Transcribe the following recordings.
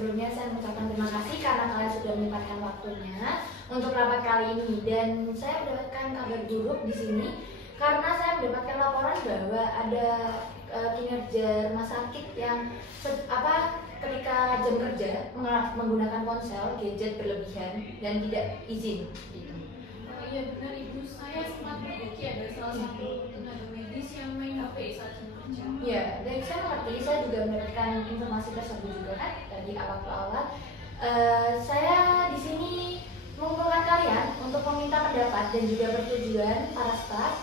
sebelumnya saya mengucapkan terima kasih karena kalian sudah menyempatkan waktunya untuk rapat kali ini. Dan saya mendapatkan kabar buruk di sini karena saya mendapatkan laporan bahwa ada kinerja rumah sakit yang ketika jam kerja menggunakan ponsel, gadget berlebihan dan tidak izin. Gitu. Iya benar Ibu, saya sempat memiliki ada salah satu tenaga medis yang main HP saat jam kerja. Ya, dan saya mengerti, saya juga mendapatkan informasi tersebut juga kan tadi awal-awal. Saya di sini mengumpulkan kalian untuk meminta pendapat dan juga persetujuan para staf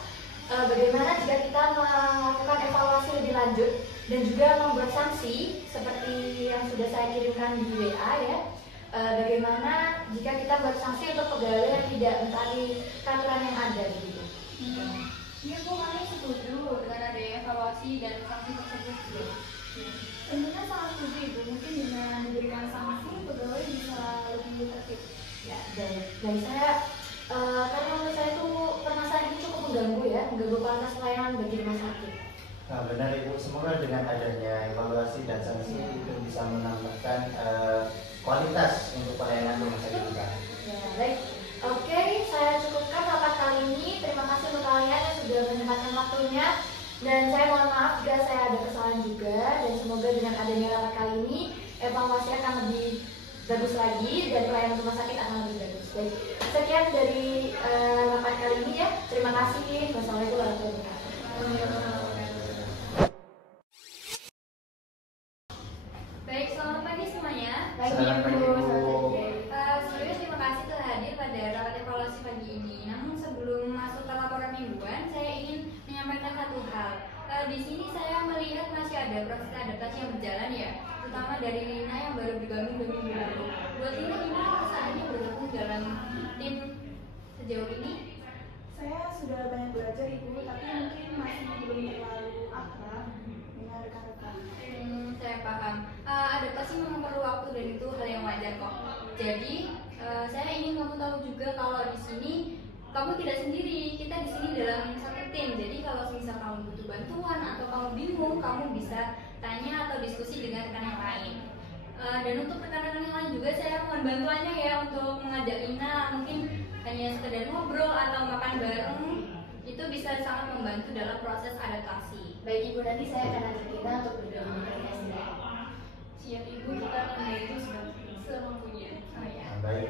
bagaimana jika kita melakukan evaluasi lebih lanjut dan juga membuat sanksi seperti yang sudah saya kirimkan di WA ya. Bagaimana jika kita buat sanksi untuk pegawai yang tidak mentaati peraturan yang ada gitu. Iya Bu, kami setuju dengan adanya evaluasi dan sanksi tersebut. Tentunya sangat setuju Ibu, mungkin dengan diberikan sanksi pegawai bisa lebih tertib. Ya, dan saya karena menurut saya itu permasalahan ini cukup mengganggu ya, mengganggu kualitas pelayanan bagi rumah sakit. Nah, benar Ibu, semoga dengan adanya evaluasi dan sanksi itu bisa menambahkan kualitas untuk pelayanan rumah sakit kita. Ya, baik. Oke, saya cukupkan rapat kali ini. Terima kasih untuk kalian yang sudah menyempatkan waktunya. Dan saya mohon maaf jika saya ada kesalahan juga. Dan semoga dengan adanya rapat kali ini, evaluasi akan lebih bagus lagi dan pelayanan rumah sakit akan lebih bagus. Baik, sekian dari rapat kali ini ya. Terima kasih. Wassalamualaikum warahmatullahi wabarakatuh. Baik, selamat pagi semuanya. Selamat pagi, Bu. Sebelumnya terima kasih telah hadir pada rapat evaluasi pagi ini. Namun sebelum masuk ke laporan mingguan, saya ingin menyampaikan satu hal. Di sini saya melihat masih ada proses adaptasi yang berjalan ya, terutama dari Lina yang baru bergabung 2 minggu lalu. Buat Lina gimana perasaannya bergabung dalam tim sejauh ini? Saya sudah banyak belajar Ibu, tapi mungkin masih belum terlalu akrab dengan rekan-rekan. Saya paham. Adaptasi memang perlu waktu dan itu hal yang wajar kok. Jadi saya ingin kamu tahu juga kalau di sini kamu tidak sendiri. Kita di sini dalam satu tim. Jadi kalau misal kamu butuh bantuan atau kamu bingung, kamu bisa tanya atau diskusi dengan rekan yang lain. Dan untuk rekan-rekan yang lain juga saya mohon bantuannya ya untuk mengajak Lina, mungkin hanya sekedar ngobrol atau makan bareng, itu bisa sangat membantu dalam proses adaptasi. Baik Ibu, nanti saya akan ajak kita untuk bergabung dengan kita. Siap Ibu, kita akan membantu semampunya. Baik.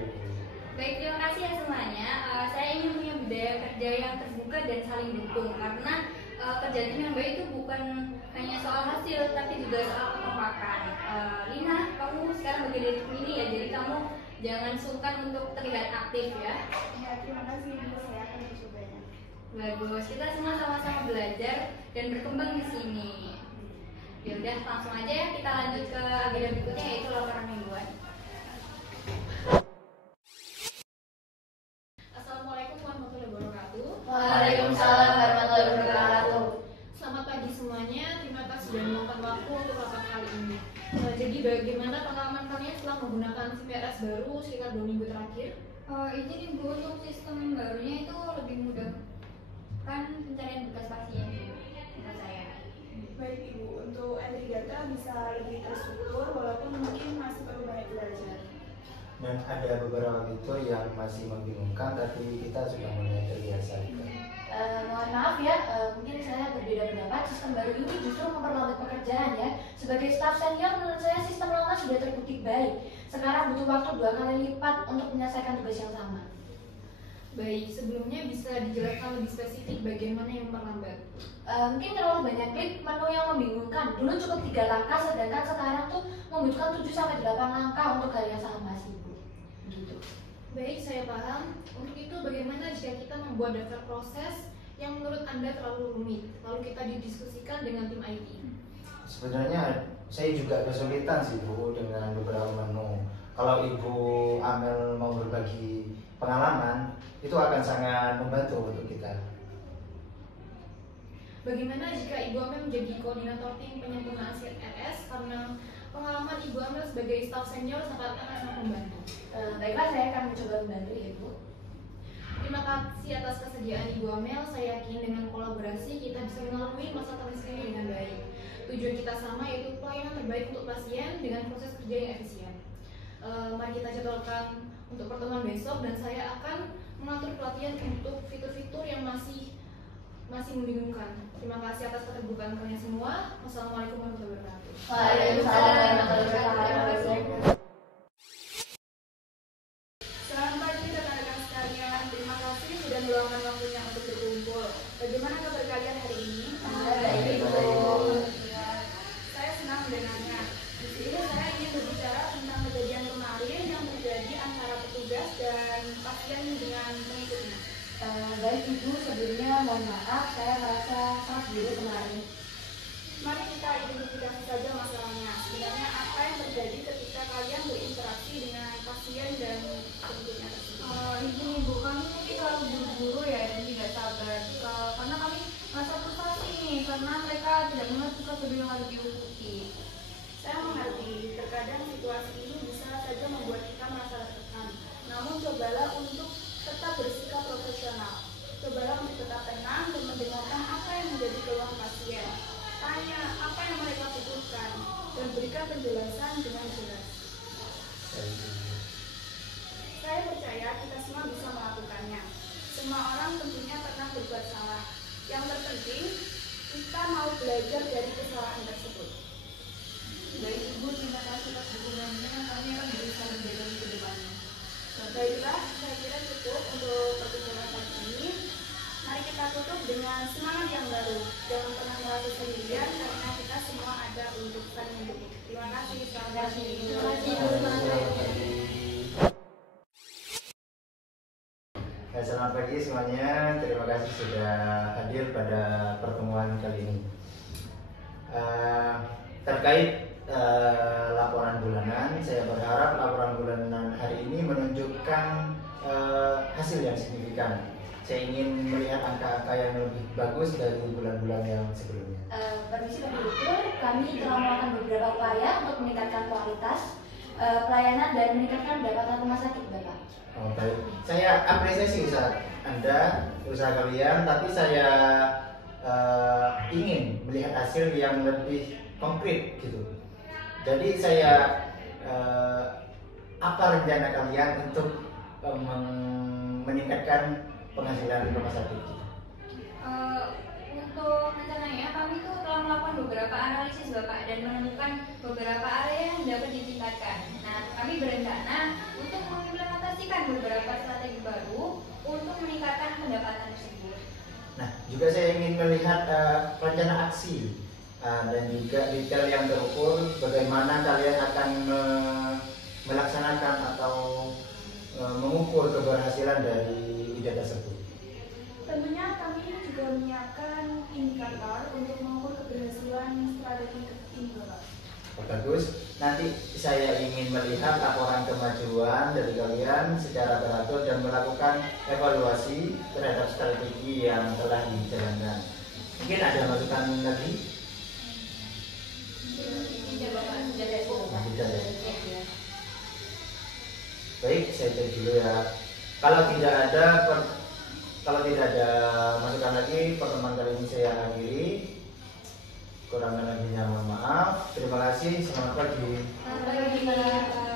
Baik, terima kasih ya semuanya. Saya ingin punya budaya kerja yang terbuka dan saling dukung karena kerja tim yang baik itu bukan hanya soal hasil tapi juga soal kekompakan. Lina, kamu sekarang bagian dari tim ini ya, jadi kamu jangan sungkan untuk terlihat aktif ya. Ya, terima kasih Ibu, saya akan mencobanya. Bagus, kita semua sama-sama belajar dan berkembang di sini. Ya udah, langsung aja ya kita lanjut ke agenda berikutnya yaitu laporan mingguan. Assalamualaikum warahmatullahi wabarakatuh. Waalaikumsalam warahmatullahi wabarakatuh. Selamat pagi semuanya, terima kasih sudah meluangkan waktu untuk rapat kali ini. Jadi bagaimana pengalaman kalian setelah menggunakan CPRS baru sekitar 2 minggu terakhir? Izin Ibu, untuk sistem barunya itu lebih mudah kan pencarian bekas pasien menurut saya. Baik Ibu, untuk entry data bisa lebih terstruktur walaupun mungkin masih perlu banyak belajar. Dan ada beberapa fitur yang masih membingungkan, tapi kita sudah mulai terbiasa. Mohon maaf ya, mungkin saya berbeda pendapat. Sistem baru ini justru memperlambat pekerjaan ya. Sebagai staf senior, menurut saya sistem lama sudah terbukti baik. Sekarang butuh waktu 2 kali lipat untuk menyelesaikan tugas yang sama. Baik, sebelumnya bisa dijelaskan lebih spesifik bagaimana yang memperlambat? Mungkin terlalu banyak klik menu yang membingungkan. Dulu cukup 3 langkah, sedangkan sekarang tuh membutuhkan 7-8 langkah untuk hal yang sama sih Bu. Gitu. Baik, saya paham. Untuk itu bagaimana jika kita membuat daftar proses yang menurut Anda terlalu rumit, lalu kita didiskusikan dengan tim IT? Sebenarnya saya juga kesulitan sih Bu dengan beberapa menu. Kalau Ibu Amel mau berbagi pengalaman, itu akan sangat membantu untuk kita. Bagaimana jika Ibu Amel menjadi koordinator tim penyempurnaan CPRS karena pengalaman Ibu Amel sebagai staf senior sangat membantu? Baiklah, saya akan mencoba membantu ya Bu. Terima kasih atas kesediaan Ibu Amel. Saya yakin dengan kolaborasi kita bisa melalui masa transisi ini dengan baik. Tujuan kita sama, yaitu pelayanan terbaik untuk pasien dengan proses kerja yang efisien. Mari kita jadwalkan untuk pertemuan besok, dan saya akan mengatur pelatihan untuk fitur-fitur yang masih membingungkan. Terima kasih atas keterbukaan kalian semua. Wassalamualaikum warahmatullahi wabarakatuh. Waalaikumsalam warahmatullahi wabarakatuh. Selamat pagi rekan-rekan sekalian. Terima kasih sudah meluangkan waktunya untuk berkumpul. Bagaimana kabar kalian hari ini? Baik, Bu. Saya senang mendengarnya. Di sini saya ingin berbicara tentang kejadian kemarin yang terjadi antara petugas dan pasien dengan pengikutnya. Baik Ibu, sebelumnya mohon maaf saya merasa sangat buruk kemarin. Mari kita identifikasi saja masalahnya. Sebenarnya apa yang terjadi ketika kalian berinteraksi dengan pasien dan pengikutnya tersebut? Ibu, kami mungkin terlalu buru-buru ya dan tidak sabar. Karena kami merasa frustasi nih, karena mereka tidak mengerti prosedur yang harus diikuti. Saya mengerti, terkadang situasi ini bisa saja membuat kita merasa tertekan. Namun cobalah untuk tetap bersikap profesional. Cobalah untuk tetap tenang dan mendengarkan apa yang menjadi keluhan pasien. Tanya apa yang mereka butuhkan dan berikan penjelasan dengan jelas. Saya percaya kita semua bisa melakukannya. Semua orang tentunya pernah berbuat salah. Yang terpenting, kita mau belajar dari kesalahan tersebut. Baik Ibu, terima kasih atas dukungannya. Kami akan berusaha menjaga ke depannya. Baiklah, saya kira cukup untuk pertemuan kali ini. Mari kita tutup dengan semangat yang baru. Jangan pernah merasa sendirian karena kita semua ada untuk saling mendukung. Terima kasih. Selamat pagi. Selamat pagi semuanya. Terima kasih sudah hadir pada pertemuan kali ini. Terkait laporan bulanan, saya berharap laporan bulanan hari ini menunjukkan hasil yang signifikan. Saya ingin melihat angka-angka yang lebih bagus dari bulan-bulan yang sebelumnya. Permisi Pak Direktur, kami telah melakukan beberapa upaya untuk meningkatkan kualitas pelayanan dan meningkatkan pendapatan rumah sakit, Bapak. Oh, baik. Saya apresiasi usaha Anda, usaha kalian, tapi saya ingin melihat hasil yang lebih konkret gitu. Jadi saya apa rencana kalian untuk meningkatkan penghasilan rumah sakit? Untuk rencananya kami tuh telah melakukan beberapa analisis Bapak dan menemukan beberapa area yang dapat ditingkatkan. Nah, kami berencana untuk mengimplementasikan beberapa strategi baru untuk meningkatkan pendapatan tersebut. Nah, juga saya ingin melihat rencana aksi dan juga detail yang terukur bagaimana kalian akan melaksanakan atau mengukur keberhasilan dari ide tersebut. Tentunya kami juga menyiapkan indikator untuk mengukur keberhasilan strategi ini, Bapak. Oh, bagus. Nanti saya ingin melihat laporan kemajuan dari kalian secara teratur dan melakukan evaluasi terhadap strategi yang telah dijalankan. Mungkin ada masukan lagi? Tidak Bapak, sudah cukup. Tidak ya. Baik, saya cek dulu ya. Kalau tidak ada masukan lagi, pertemuan kali ini saya akhiri. Kurang lebihnya mohon maaf. Terima kasih. Selamat pagi. Selamat pagi, Pak.